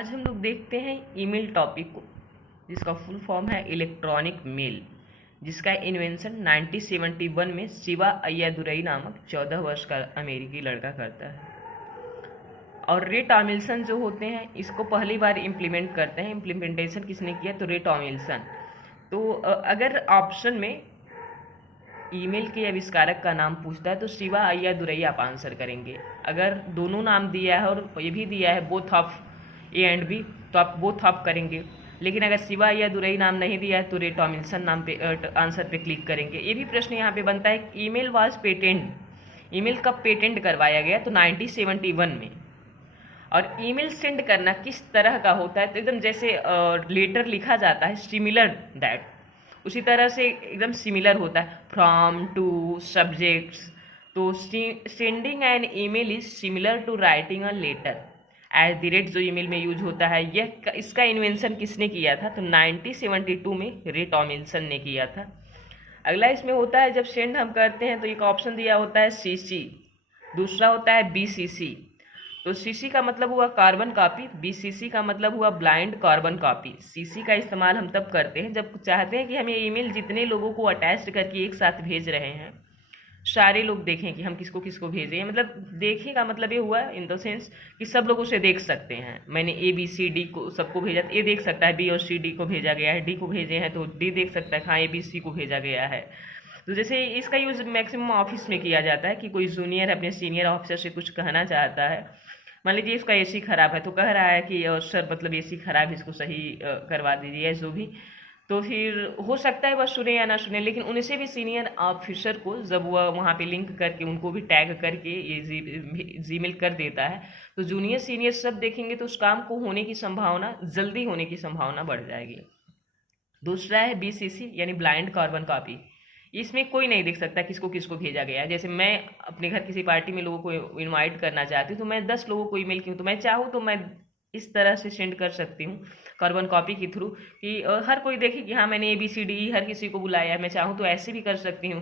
आज हम लोग देखते हैं ईमेल टॉपिक को, जिसका फुल फॉर्म है इलेक्ट्रॉनिक मेल, जिसका इन्वेंशन 1971 में शिवा अय्यादुरई नामक 14 वर्ष का अमेरिकी लड़का करता है। और रे टॉमिल्सन जो होते हैं इसको पहली बार इम्प्लीमेंट करते हैं। इम्प्लीमेंटेशन किसने किया? तो रे टॉमिल्सन। तो अगर ऑप्शन में ईमेल के आविष्कारक का नाम पूछता है तो शिवा अय्यादुरई आप आंसर करेंगे। अगर दोनों नाम दिया है और ये भी दिया है both of A and B, तो आप बोथ ऑफ करेंगे। लेकिन अगर शिवा अय्यादुरई नाम नहीं दिया है तो रे टॉमिल्सन नाम पे आंसर पे क्लिक करेंगे। ये भी प्रश्न यहाँ पे बनता है, ईमेल वाज पेटेंट, ईमेल कब पेटेंट करवाया गया? तो 1971 में। और ईमेल सेंड करना किस तरह का होता है? तो एकदम जैसे लेटर लिखा जाता है, सिमिलर दैट, उसी तरह से एकदम सिमिलर होता है, फ्रॉम टू सब्जेक्ट्स। तो sending an email is similar to writing a letter. At the rate जो ईमेल में यूज होता है, यह इसका इन्वेंशन किसने किया था? तो 1972 में रे टॉमिल्सन ने किया था। अगला इसमें होता है, जब सेंड हम करते हैं तो एक ऑप्शन दिया होता है सीसी, दूसरा होता है बीसीसी। तो सीसी का मतलब हुआ कार्बन कॉपी, बीसीसी का मतलब हुआ ब्लाइंड कार्बन कॉपी। सीसी का इस्तेमाल हम तब करते हैं जब चाहते हैं कि हम ये ईमेल जितने लोगों को अटैच करके एक साथ भेज रहे हैं, सारे लोग देखें कि हम किसको किसको भेजे हैं। मतलब देखे का मतलब ये हुआ इन द सेंस कि सब लोग उसे देख सकते हैं। मैंने ए बी सी डी को सबको भेजा, ए देख सकता है बी और सी डी को भेजा गया है, डी को भेजे हैं तो डी देख सकता है हाँ ए बी सी को भेजा गया है। तो जैसे इसका यूज मैक्सिमम ऑफिस में किया जाता है कि कोई जूनियर अपने सीनियर ऑफिसर से कुछ कहना चाहता है। मान लीजिए इसका एसी खराब है तो कह रहा है कि सर मतलब एसी खराब है, इसको सही करवा दीजिए, जो भी। तो फिर हो सकता है वह सुने या ना सुने, लेकिन उनसे भी सीनियर ऑफिसर को जब वह वहाँ पे लिंक करके उनको भी टैग करके ये जीमेल कर देता है तो जूनियर सीनियर सब देखेंगे तो उस काम को होने की संभावना, जल्दी होने की संभावना बढ़ जाएगी। दूसरा है बीसीसी यानी ब्लाइंड कार्बन कॉपी। इसमें कोई नहीं देख सकता किसको किसको भेजा गया है। जैसे मैं अपने घर किसी पार्टी में लोगों को इनवाइट करना चाहती हूँ तो मैं 10 लोगों को ईमेल की हूँ, तो मैं चाहूँ तो मैं इस तरह से सेंड कर सकती हूँ कार्बन कॉपी के थ्रू कि हर कोई देखे कि हाँ मैंने ABCD हर किसी को बुलाया है। मैं चाहूँ तो ऐसे भी कर सकती हूँ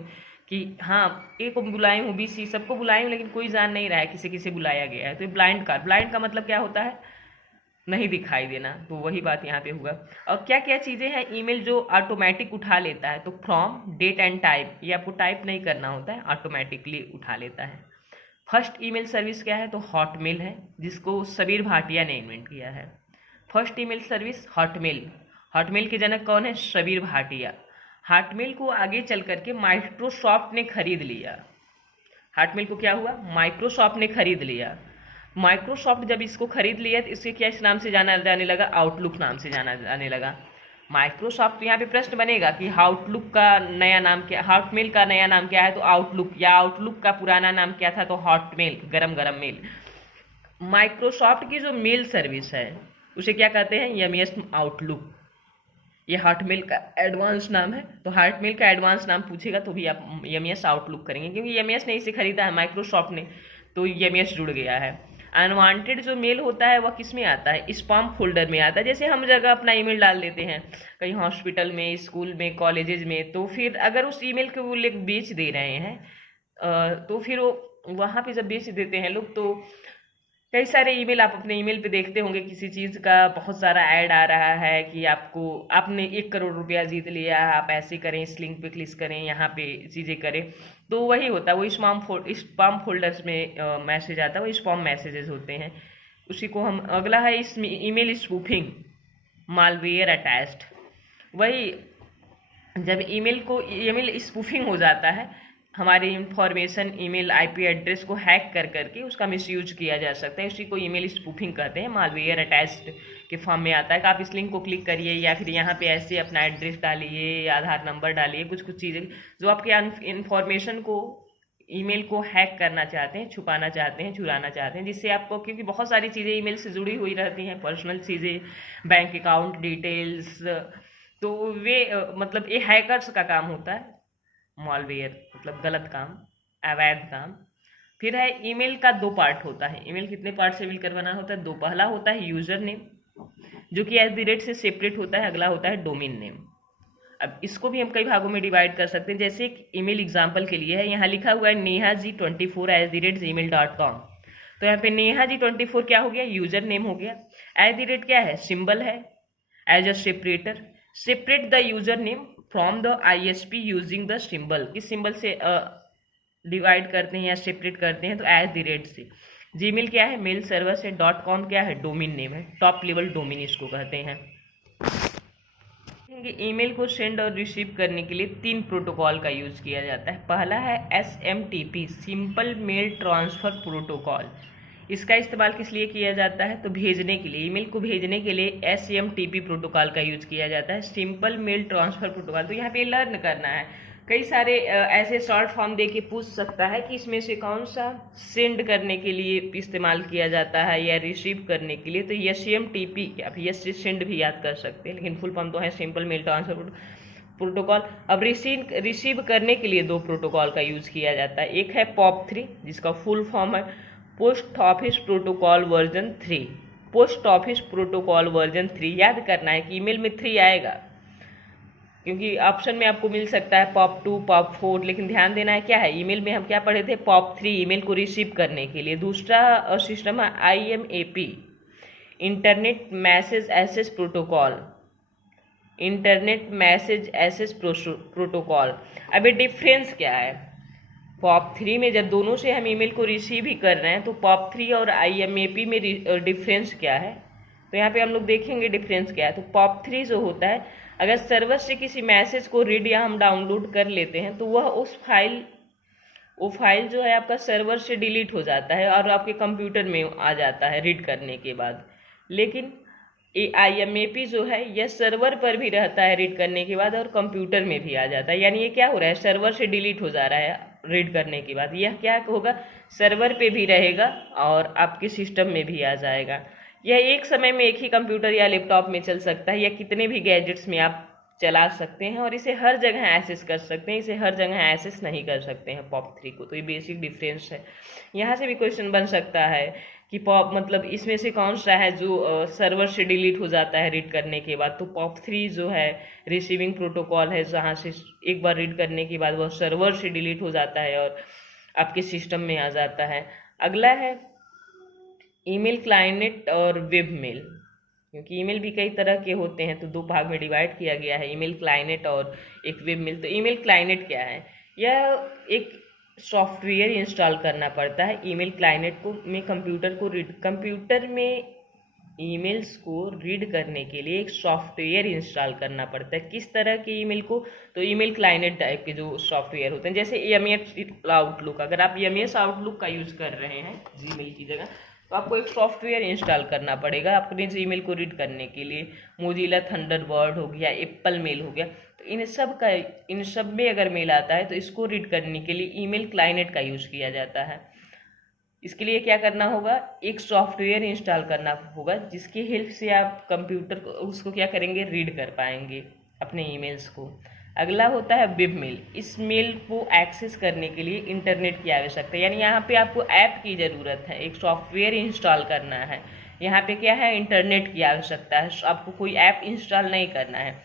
कि हाँ ए को बुलाई हूँ, BC सबको बुलाई हूँ, लेकिन कोई जान नहीं रहा है किसे किसे बुलाया गया है। तो ब्लाइंड का मतलब क्या होता है? नहीं दिखाई देना। तो वही बात यहाँ पे हुआ। और क्या क्या चीज़ें हैं ईमेल जो ऑटोमेटिक उठा लेता है? तो फ्रॉम, डेट एंड टाइप, ये आपको टाइप नहीं करना होता है, ऑटोमेटिकली उठा लेता है। फर्स्ट ईमेल सर्विस क्या है? तो हॉटमेल है, जिसको सबीर भाटिया ने इन्वेंट किया है। First email service Hotmail. Hotmail के जनक कौन है? सबीर भाटिया। हॉटमेल को आगे चल करके माइक्रोसॉफ्ट ने खरीद लिया। हॉटमेल को क्या हुआ? माइक्रोसॉफ्ट ने खरीद लिया। माइक्रोसॉफ्ट जब इसको खरीद लिया तो इसे क्या इस नाम से जाना जाने लगा? आउटलुक नाम से जाना जाने लगा। माइक्रोसॉफ्ट, यहाँ पे प्रश्न बनेगा कि आउटलुक का नया नाम क्या, हॉटमेल का नया नाम क्या है? तो आउटलुक, या आउटलुक का पुराना नाम क्या था? तो हॉटमेल, गरम गरम मेल। माइक्रोसॉफ्ट की जो मेल सर्विस है उसे क्या कहते हैं? MS outlook. ये हॉटमेल का एडवांस नाम है। तो हॉटमेल का एडवांस नाम पूछेगा तो भी आप एमएस आउटलुक करेंगे, क्योंकि एमएस ने इसे खरीदा है माइक्रोसॉफ्ट ने, तो एमएस जुड़ गया है। अनवांटेड जो मेल होता है वह किस में आता है? स्पैम फोल्डर में आता है। जैसे हम जगह अपना ईमेल डाल देते हैं कहीं हॉस्पिटल में, स्कूल में, कॉलेजेस में, तो फिर अगर उस ईमेल को वो लोग बेच दे रहे हैं तो फिर वो वहाँ पे जब बेच देते हैं लोग, तो कई सारे ईमेल आप अपने ईमेल पे देखते होंगे, किसी चीज़ का बहुत सारा ऐड आ रहा है कि आपने 1 करोड़ रुपया जीत लिया, आप ऐसे करें, इस लिंक पे क्लिक करें, यहाँ पे चीज़ें करें। तो वही होता है, वो स्पैम फोल्डर्स में मैसेज आता है, वो स्पैम मैसेजेस होते हैं, उसी को हम। अगला है इस ईमेल स्पूफिंग, मालवेयर अटैच्ड। वही जब ईमेल स्पूफिंग हो जाता है, हमारी इंफॉर्मेशन, ईमेल आईपी एड्रेस को हैक कर करके उसका मिसयूज किया जा सकता है, उसी को ईमेल स्पूफिंग कहते हैं। मालवेयर अटैच्ड के फॉर्म में आता है कि आप इस लिंक को क्लिक करिए या फिर यहाँ पे ऐसे अपना एड्रेस डालिए, आधार नंबर डालिए, कुछ कुछ चीज़ें जो आपके इंफॉर्मेशन को, ईमेल को हैक करना चाहते हैं, छुपाना चाहते हैं, चुराना चाहते हैं, जिससे आपको, क्योंकि बहुत सारी चीज़ें ईमेल से जुड़ी हुई रहती हैं, पर्सनल चीज़ें, बैंक अकाउंट डिटेल्स, तो वे मतलब ये हैकर्स का काम होता है। मॉलवेयर मतलब गलत काम, अवैध काम। फिर है ईमेल का 2 पार्ट होता है। ईमेल कितने पार्ट से मिलकर बना होता है? 2। पहला होता है यूजर नेम, जो कि @ से सेपरेट होता है। अगला होता है डोमेन नेम। अब इसको भी हम कई भागों में डिवाइड कर सकते हैं। जैसे एक ईमेल एग्जाम्पल के लिए है, यहाँ लिखा हुआ है nehaji24@gmail.com। तो यहाँ पे नेहा जी 24 क्या हो गया, यूजर नेम हो गया। @ क्या है, सिंबल है as a separator, separate the user name from the ISP using the symbol, किस सिंबल से डिवाइड करते हैं या सेपरेट करते हैं, तो @ से। जीमेल क्या है, मेल सर्वर से। .com क्या है, डोमेन नेम है, टॉप लेवल डोमेन इसको कहते हैं। ईमेल को सेंड और रिसीव करने के लिए 3 प्रोटोकॉल का यूज किया जाता है। पहला है SMTP, simple mail transfer protocol. इसका इस्तेमाल किस लिए किया जाता है, तो भेजने के लिए, ईमेल को भेजने के लिए SMTP प्रोटोकॉल का यूज किया जाता है, सिंपल मेल ट्रांसफर प्रोटोकॉल। तो यहाँ पे लर्न करना है, कई सारे ऐसे शॉर्ट फॉर्म दे के पूछ सकता है कि इसमें से कौन सा सेंड करने के लिए इस्तेमाल किया जाता है या रिसीव करने के लिए, तो SMTP, आप यस सेंड भी याद कर सकते हैं, लेकिन फुल फॉर्म तो है सिंपल मेल ट्रांसफर प्रोटोकॉल। अब रिसीव करने के लिए 2 प्रोटोकॉल का यूज किया जाता है। एक है POP3, जिसका फुल फॉर्म है post office protocol version 3। Post office protocol version 3 याद करना है कि ईमेल में 3 आएगा, क्योंकि ऑप्शन में आपको मिल सकता है POP2, POP4, लेकिन ध्यान देना है क्या है, ईमेल में हम क्या पढ़े थे, POP3 ईमेल को रिसीव करने के लिए। दूसरा सिस्टम है IMAP, internet message access protocol, internet message access protocol. अब ये डिफरेंस क्या है, POP3 में जब दोनों से हम ईमेल को रिसीव ही कर रहे हैं, तो POP3 और IMAP में डिफरेंस क्या है, तो यहाँ पे हम लोग देखेंगे डिफरेंस क्या है। तो POP3 जो होता है, अगर सर्वर से किसी मैसेज को रीड या हम डाउनलोड कर लेते हैं, तो वो फाइल जो है आपका सर्वर से डिलीट हो जाता है और आपके कंप्यूटर में आ जाता है रीड करने के बाद। लेकिन IMAP जो है यह सर्वर पर भी रहता है रीड करने के बाद और कंप्यूटर में भी आ जाता है। यानी ये क्या हो रहा है, सर्वर से डिलीट हो जा रहा है रीड करने के बाद, यह क्या होगा, सर्वर पे भी रहेगा और आपके सिस्टम में भी आ जाएगा। यह एक समय में एक ही कंप्यूटर या लैपटॉप में चल सकता है या कितने भी गैजेट्स में आप चला सकते हैं और इसे हर जगह एक्सेस कर सकते हैं, इसे हर जगह एक्सेस नहीं कर सकते हैं POP3 को। तो ये बेसिक डिफरेंस है। यहाँ से भी क्वेश्चन बन सकता है कि POP मतलब इसमें से कौन सा है जो सर्वर से डिलीट हो जाता है रीड करने के बाद, तो POP3 जो है रिसीविंग प्रोटोकॉल है, जहाँ से एक बार रीड करने के बाद वह सर्वर से डिलीट हो जाता है और आपके सिस्टम में आ जाता है। अगला है ईमेल क्लाइनेट और वेब मेल, क्योंकि ईमेल भी कई तरह के होते हैं, तो 2 भाग में डिवाइड किया गया है, ईमेल क्लाइनेट और एक वेब मेल। तो ईमेल क्लाइनेट क्या है, यह एक सॉफ्टवेयर इंस्टॉल करना पड़ता है ईमेल क्लाइनेट को में कंप्यूटर में ईमेल्स को रीड करने के लिए एक सॉफ्टवेयर इंस्टॉल करना पड़ता है। किस तरह के ईमेल को, तो ईमेल क्लाइनेट टाइप के जो सॉफ्टवेयर होते हैं, जैसे MS आउटलुक। अगर आप MS आउटलुक का यूज कर रहे हैं जीमेल की जगह, तो आपको एक सॉफ्टवेयर इंस्टॉल करना पड़ेगा अपने जीमेल को रीड करने के लिए। मोजिला थंडरबर्ड हो गया, एप्पल मेल हो गया, तो इन सब में अगर मेल आता है तो इसको रीड करने के लिए ईमेल क्लाइनेट का यूज किया जाता है। इसके लिए क्या करना होगा, एक सॉफ्टवेयर इंस्टॉल करना होगा जिसकी हेल्प से आप कंप्यूटर को उसको क्या करेंगे, रीड कर पाएंगे अपने ईमेल्स को। अगला होता है वेब मेल। इस मेल को एक्सेस करने के लिए इंटरनेट की आवश्यकता है, यानी यहाँ पे आपको ऐप की ज़रूरत है, एक सॉफ्टवेयर इंस्टॉल करना है। यहाँ पे क्या है, इंटरनेट की आवश्यकता है, आपको कोई ऐप इंस्टॉल नहीं करना है।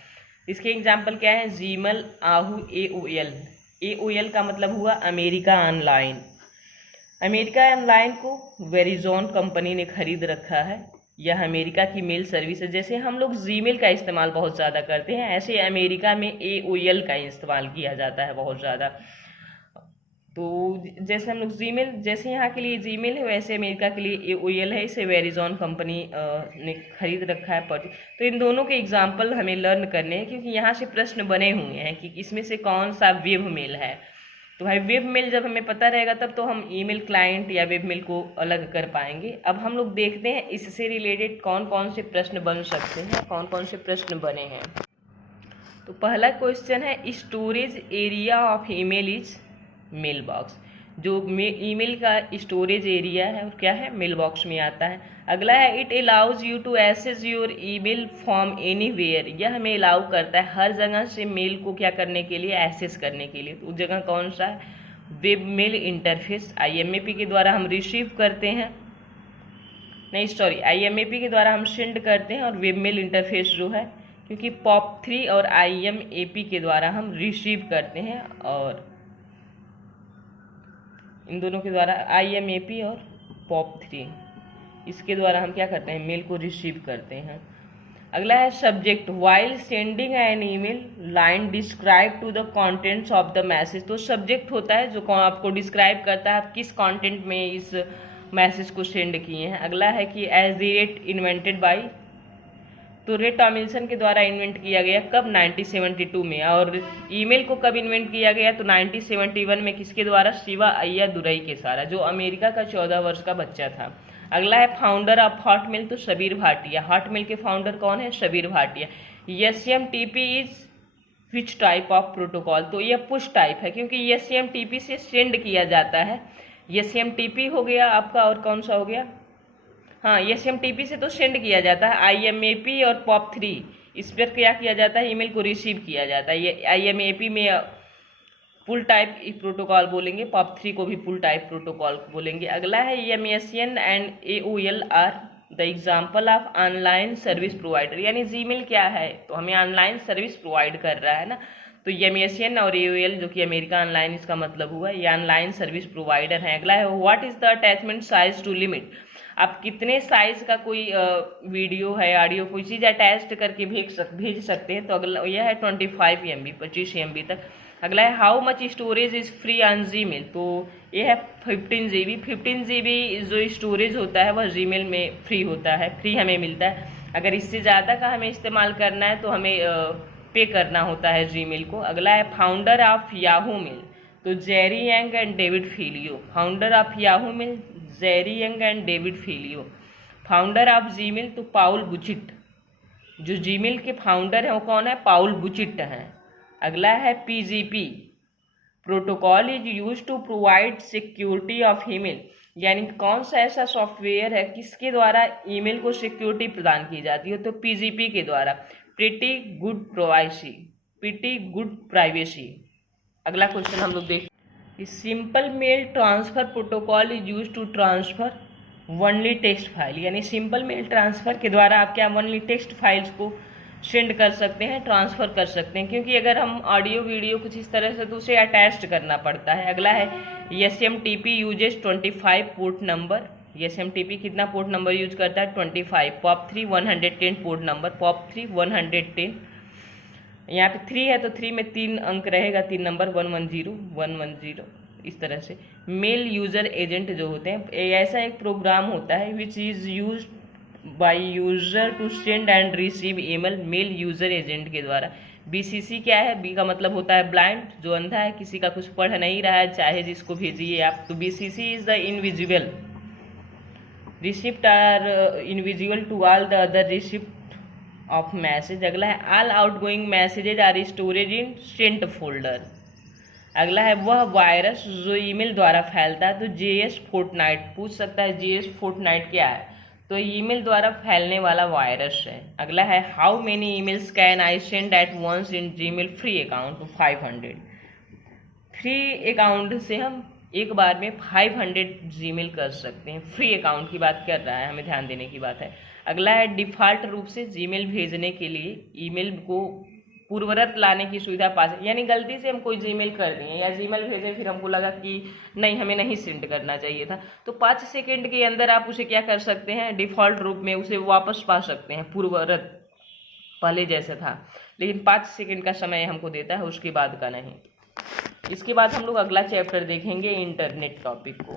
इसके एग्जाम्पल क्या है, जीमेल, आहू, AOL का मतलब हुआ अमेरिका ऑनलाइन। अमेरिका ऑनलाइन को वेरिजोन कंपनी ने खरीद रखा है। यह अमेरिका की मेल सर्विस है। जैसे हम लोग जीमेल का इस्तेमाल बहुत ज़्यादा करते हैं, ऐसे अमेरिका में AOL का इस्तेमाल किया जाता है बहुत ज़्यादा। तो जैसे हम लोग जीमेल, जैसे यहाँ के लिए जीमेल है, वैसे अमेरिका के लिए AOL है। इसे वेरिजोन कंपनी ने खरीद रखा है। तो इन दोनों के एग्जाम्पल हमें लर्न करने हैं, क्योंकि यहाँ से प्रश्न बने हुए हैं कि इसमें से कौन सा वेब मेल है। तो भाई वेब मेल जब हमें पता रहेगा तब तो हम ईमेल क्लाइंट या वेब मेल को अलग कर पाएंगे। अब हम लोग देखते हैं इससे रिलेटेड कौन कौन से प्रश्न बन सकते हैं, कौन कौन से प्रश्न बने हैं। तो पहला क्वेश्चन है, storage area of email is male box. जो ईमेल का स्टोरेज एरिया है और क्या है, मेल बॉक्स में आता है। अगला है, it allows you to access your email from anywhere. यह हमें अलाउ करता है हर जगह से मेल को क्या करने के लिए, एक्सेस करने के लिए। तो उस जगह कौन सा है, वेब मेल इंटरफेस। IMAP के द्वारा हम रिसीव करते हैं, नहीं सॉरी, IMAP के द्वारा हम सेंड करते हैं, और वेब मेल इंटरफेस जो है, क्योंकि POP3 और IMAP के द्वारा हम रिसीव करते हैं, और इन दोनों के द्वारा IMAP और POP3, इसके द्वारा हम क्या करते हैं, मेल को रिसीव करते हैं। अगला है subject, while sending an email line describe to the contents of the message. तो सब्जेक्ट होता है जो आपको डिस्क्राइब करता है आप किस कंटेंट में इस मैसेज को सेंड किए हैं। अगला है कि as the rate invented by, तो रे टॉमिल्सन के द्वारा इन्वेंट किया गया कब, 1972 में। और ईमेल को कब इन्वेंट किया गया, तो 1971 में। किसके द्वारा, शिवा अय्यादुरई के सारा, जो अमेरिका का 14 वर्ष का बच्चा था। अगला है फाउंडर ऑफ हॉटमेल, तो शबीर भाटिया। हॉटमेल के फाउंडर कौन है, Sabeer Bhatia. SMTP is which type of protocol, तो यह पुश टाइप है क्योंकि SMTP से सेंड किया जाता है। SMTP हो गया आपका, और कौन सा हो गया, हाँ SMTP से तो सेंड किया जाता है। IMAP और POP3 इस पर क्या किया जाता है, ईमेल को रिसीव किया जाता है। ये IMAP में पुल टाइप प्रोटोकॉल बोलेंगे, POP3 को भी पुल टाइप प्रोटोकॉल बोलेंगे। अगला है MSN and AOL are the example of online service provider, यानी जीमेल क्या है, तो हमें ऑनलाइन सर्विस प्रोवाइड कर रहा है ना। तो MSN और AOL जो कि अमेरिका ऑनलाइन इसका मतलब हुआ, ये ऑनलाइन सर्विस प्रोवाइडर है। अगला है what is the attachment size to limit, आप कितने साइज का कोई वीडियो है, ऑडियो, कोई चीज़ अटैच करके भेज सकते हैं। तो अगला यह है 25 MB, 25 MB तक। अगला है how much storage is free on Gmail, तो ये है 15 GB। 15 GB जो स्टोरेज होता है वह जीमेल में फ्री होता है, फ्री हमें मिलता है। अगर इससे ज़्यादा का हमें इस्तेमाल करना है तो हमें पे करना होता है जीमेल को। अगला है फाउंडर ऑफ याहू मेल, तो Jerry Young and David Filo. Founder of Yahoo mail Jerry Young and David Filo. Founder of Gmail, तो पाउल बुचिट। जो जीमेल के फाउंडर हैं वो कौन है, पाउल बुचिट हैं। अगला है PGP, protocol is use to provide security of email, यानी कौन सा ऐसा सॉफ्टवेयर है किसके द्वारा ईमेल को सिक्योरिटी प्रदान की जाती है, तो PGP के द्वारा, pretty good privacy, pretty good privacy. अगला क्वेश्चन हम लोग देख, simple mail transfer protocol is use to transfer only text file, यानी सिंपल मेल ट्रांसफर के द्वारा आप क्या ओनली टेक्स्ट फाइल्स को सेंड कर सकते हैं, ट्रांसफर कर सकते हैं। क्योंकि अगर हम ऑडियो वीडियो कुछ इस तरह से तो उसे अटैच करना पड़ता है। अगला है SMTP uses 25 port number. SMTP कितना पोर्ट नंबर यूज करता है, 25। POP3 110 port number, POP3 110। यहाँ पे 3 है तो 3 में 3 अंक रहेगा, 3 नंबर 110 110 इस तरह से। मेल यूजर एजेंट जो होते हैं, ऐसा एक प्रोग्राम होता है which is use by user to send and receive email, mail user agent के द्वारा। BCC क्या है, B का मतलब होता है ब्लाइंड, जो अंधा है, किसी का कुछ पढ़ नहीं रहा है, चाहे जिसको भेजिए आप। तो BCC is the invisible, recipient are invisible to all the other recipient of message. अगला है all outgoing messages are storage in sent folder. अगला है वह वायरस जो ईमेल द्वारा फैलता है, तो JS फोर्टनाइट। पूछ सकता है JS फोर्टनाइट क्या है, तो ईमेल द्वारा फैलने वाला वायरस है। अगला है how many emails can I send at once in Gmail free account, तो 500। फ्री अकाउंट से हम एक बार में 500 जीमेल कर सकते हैं। फ्री अकाउंट की बात कर रहा है, हमें ध्यान देने की बात है। अगला है डिफ़ॉल्ट रूप से जीमेल भेजने के लिए ईमेल को पूर्वरत लाने की सुविधा पा सकते, यानी गलती से हम कोई जीमेल कर दिए या जीमेल भेजे, फिर हमको लगा कि नहीं हमें नहीं सेंड करना चाहिए था, तो 5 सेकंड के अंदर आप उसे क्या कर सकते हैं, डिफ़ॉल्ट रूप में उसे वापस पा सकते हैं, पूर्वरत पहले जैसे था। लेकिन 5 सेकंड का समय हमको देता है, उसके बाद का नहीं। इसके बाद हम लोग अगला चैप्टर देखेंगे इंटरनेट टॉपिक को।